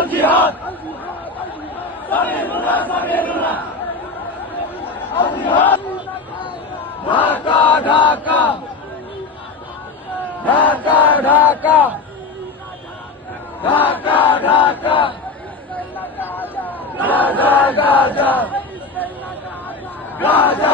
الجهاد سبيلنا سبيلنا الجهاد ঢাকা ঢাকা ঢাকা ঢাকা ঢাকা ঢাকা গাজা গাজা গাজা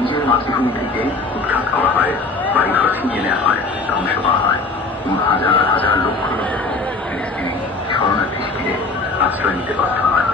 নিজের মাতৃভূমি থেকে উৎখাত করা হয়, বাড়িঘর ছিনিয়ে নেওয়া হয়, ধ্বংস করা হয় এবং হাজার হাজার লক্ষ লক্ষ ফিলিস্তিনি শরণার্থী শিবিরে আশ্রয় নিতে বাধ্য হয়।